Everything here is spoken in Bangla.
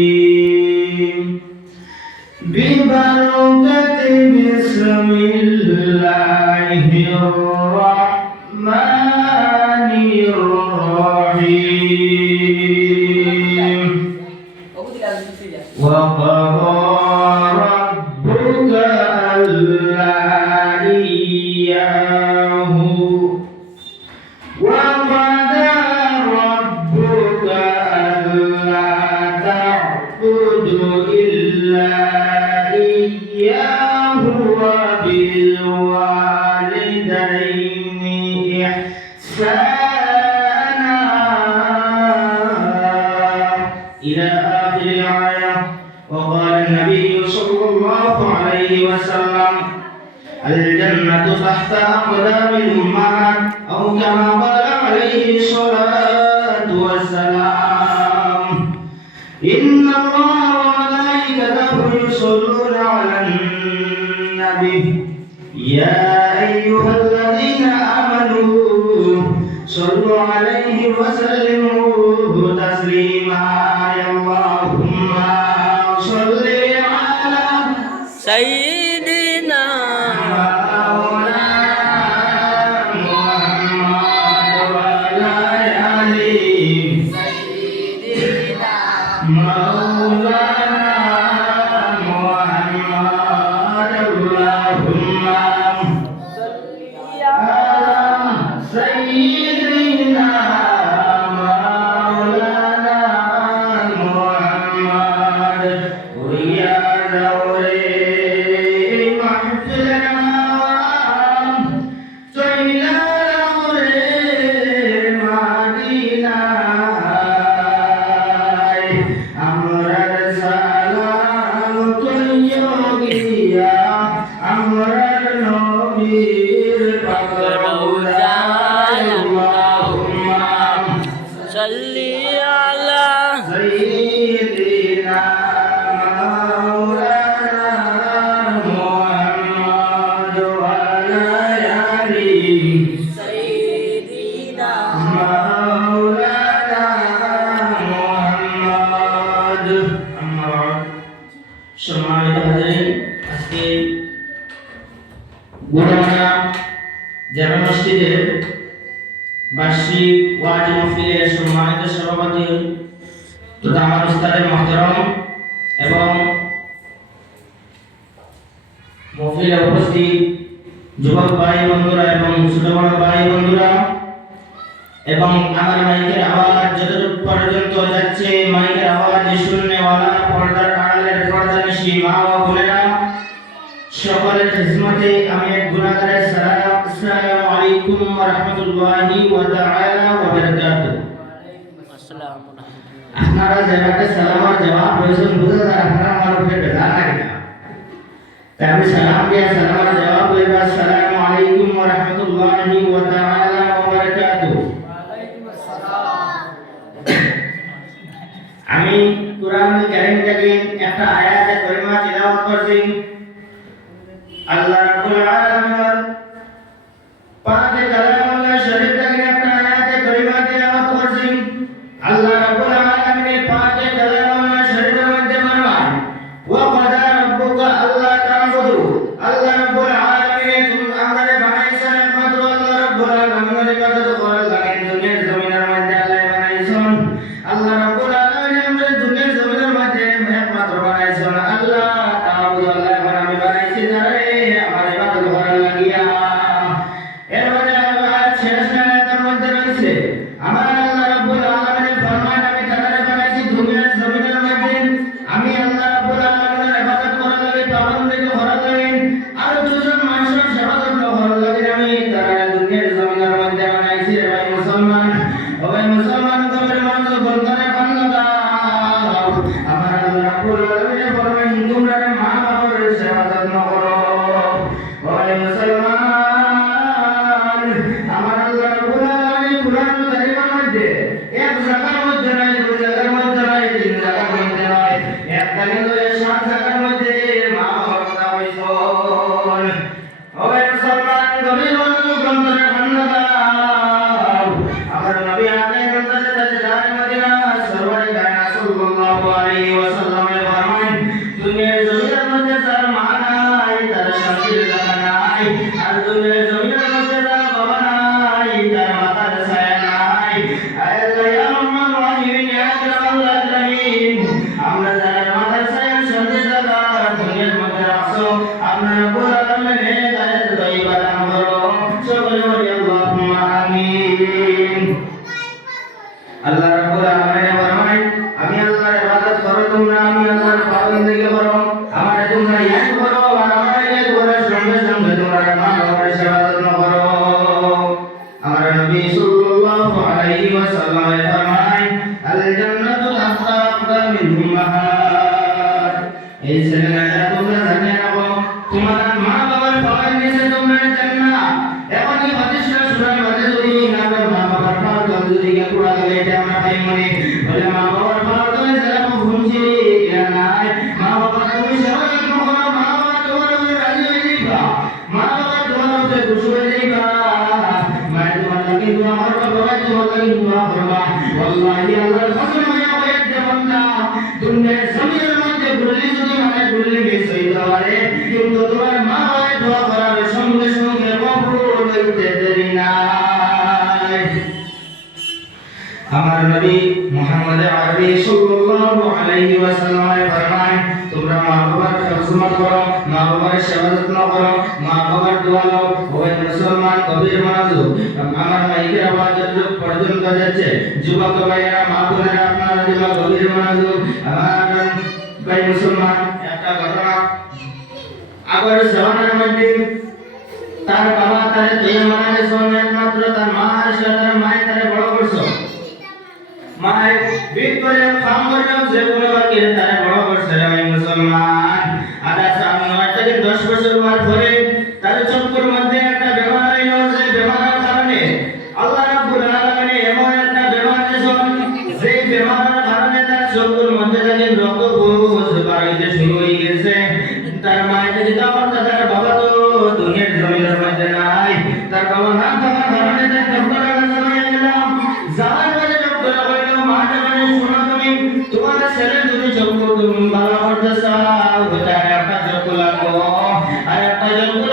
الرجيم ببركة بسم الله الرحمن الرحيم وقضى ربك ألا إياه وقضى ربك ألا تعبدوا إلا إياه وبالوالدين إحسانا إلى آخر الآية. وقال النبي صلى الله عليه وسلم الجنة تحت أقدام الأمهات أو كما قال عليه الصلاة والسلام. إن الله وملائكته يصلون على النبي يا أيها الذين آمنوا صلوا عليه وسلموا تسليما. اللهم صل على سيدنا জামে মসজিদের বার্ষিক ওয়াজ মাহফিলের সম্মানিত সভাপতি তথা আমার উস্তাদে মুহতারাম এবং মাহফিলে উপস্থিত যুবক ভাই বন্ধুরা এবং ছোট বড় ভাই বন্ধুরা এবং আমার মাইকের আওয়াজ যতদূর পর্যন্ত যাচ্ছে মাইকের আওয়াজ শুননেওয়ালা পর্দার আড়ালের পর্দানিশী মা ও বোনেরা সকলের খিদমতে আমি এক গুনাহগারের সালাম। আসসালামু আলাইকুম ওয়া রাহমাতুল্লাহি ওয়া তাআলা ওয়া বারাকাতুহু। আপনারা যেভাবে সালামের জবাব দিয়েছেন বুঝা যায় আপনারা আমার উপরে বেজা লাগে না। তাই আমি সালাম দিয়ে সালামের জবাব দেব। আসসালামু আলাইকুম ওয়া রাহমাতুল্লাহি ওয়া তাআলা ওয়া বারাকাতুহু। আমি কুরআনুল কারীম থেকে একটা আয়াতে কারিমা তিলাওয়াত করছি। আল্লাহ রাব্বুল আলামিন পাক কালামুল্লাহ শরীফ থেকে একটা আয়াতে কারিমা তিলাওয়াত করছি। আল্লাহ রাব্বুল আলামিনের পাক কালামুল্লাহ শরীফের মধ্যে ফরমান ওয়া ক্বাদা রাব্বুকা আল্লা তা'বুদু। আল্লাহ রাব্বুল আলামিন তুমি আমাদের বানাইছেন একমাত্র আল্লাহ রাব্বুল আলামিনের ইবাদত করার লাগে। দুনিয়ার জমিনের মধ্যে আল্লাহ বানাইছেন। আল্লাহ রাব্বুল আলামিন আমাদের দুনিয়ার জমিনের মধ্যে একমাত্র বানাইছেন আল্লাহ তা'বুদু। আল্লাহ বানাই বানাইছে যারে আমার ইবাদত করার লাগিয়া। এর মধ্যে আয়াত শেষ আয়াতের মধ্যে রয়েছে আমার আল্লাহ রাব্বুল আলামিনের ফরমান আমি তাদের বানাইছি দুনিয়ার জমিনের মধ্যে আমি আল্লাহ রাব্বুল আলামিনের ইবাদত করার লাগে পাবন্দি করার লাগে আর দুজন মানুষের সেবা যত্ন করার লাগে আমি তারা দুনিয়ার জমিনের মধ্যে বানাইছি। ভাই মুসলমান ও ভাই মুসলমান তোমার মনোযোগ বন্ধনে রাব্বুল আলামিন ফরমায় আমি আল্লাহর ইবাদত করো তোমরা আমি আল্লাহর পাবন্দী করো আমারে তোমরা ইয়াদ করো আর আমারে ইয়াদ করার সঙ্গে সঙ্গে তোমরা মা বাবার সেবা যত্ন করো আমার নবী সাল্লাল্লাহু আলাইহি ওয়াসাল্লাম ফরমায় আল জান্নাতু তাহতা আকদামিল উম্মাহাত এই ছেলেরা তোমরা জানিয়ে রাখো তোমার মা বাবার পায়ের নিচে তোমরা জান্নাত এখনই হাদিসটা শোনার মাঝে যদি আমার মা বাবার পায়ের তলে যদি কে পুরা গেলে এটা আমরা পাই মনে বলে মা বাবার পায়ের তলে যারা ঘুমছে এরা নাই মা বাবা তুমি সেবা যত্ন করো মা বাবা তোমার উপরে রাজি হয়ে যাইবা মা বাবা তোমার উপরে খুশি হয়ে যাইবা মায়ের তোমার লাগে দোয়া করবা বাবা তোমার লাগে দোয়া করবা ওয়াল্লাহি আল্লাহর কসম হইয়া হইতে বান্দা দুনিয়ার জমিনের মধ্যে ঘুরলে যদি মানে ঘুরলে গেছে হইতে কিন্তু তোমার মা বাবার দোয়া করার সঙ্গে সঙ্গে কবুল হইতে দেরি নাই আমার নবী মুহাম্মদ আরবি সাল্লাল্লাহু আলাইহি ওয়াসাল্লাম ফরমায় তোমরা মা বাবার খেদমত করো মা বাবার সেবা যত্ন করো মা বাবার দোয়া নাও ওই মুসলমান কবির মনোযোগ আমার মাইকের আওয়াজ যতটুকু পর্যন্ত যাচ্ছে যুবক ভাইয়েরা মা বোনেরা আপনারা দিবা কবির মনোযোগ আমার ভাই মুসলমান একটা ঘটনা আগর জমানার মধ্যে তার বাবা তারে দুই মায়ের সঙ্গে একমাত্র তার মা আর তার মায়ের তারে বড় করছো মায়ের বিট করে কাম করে যে কোনো বাকি তারে বড় করছে আমি মুসলমান আদা সামনে 9 থেকে 10 বছর পরে তার চক্ষুর মধ্যে একটা বেমার হইল যে বেমারের কারণে আল্লাহ রাব্বুল আলামিন এমন একটা বেমার দিয়েছেন যে বেমারের কারণে তার চক্ষুর মধ্যে থেকে রক্ত বাড়িতে শুরু হয়ে গেছে তার মায়ের যদি আমার তার বাবা তো দুনিয়ার জমিনের মধ্যে নাই তার বাবা না থাকার কারণে তার ডক্টরের কাছে নিয়ে গেলাম যাওয়ার পরে ডক্টর বলল মাটা মানে শোনো তুমি তোমার ছেলে যদি চক্ষু তুমি ভালো করতে চাও তার একটা চক্ষু লাগবো আর একটা চক্ষু